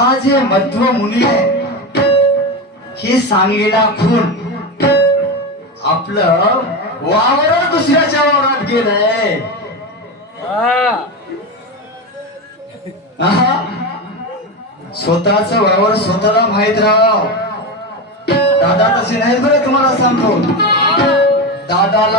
हा जे मध्व मुनी आहे हे सांगलीला खून आपलं वावर दुसऱ्याच्या वावरात गेलंय. स्वतःच वावर स्वतःला माहित राहाव. दादा तसे नाही बरं, तुम्हाला सांगतो. दादाला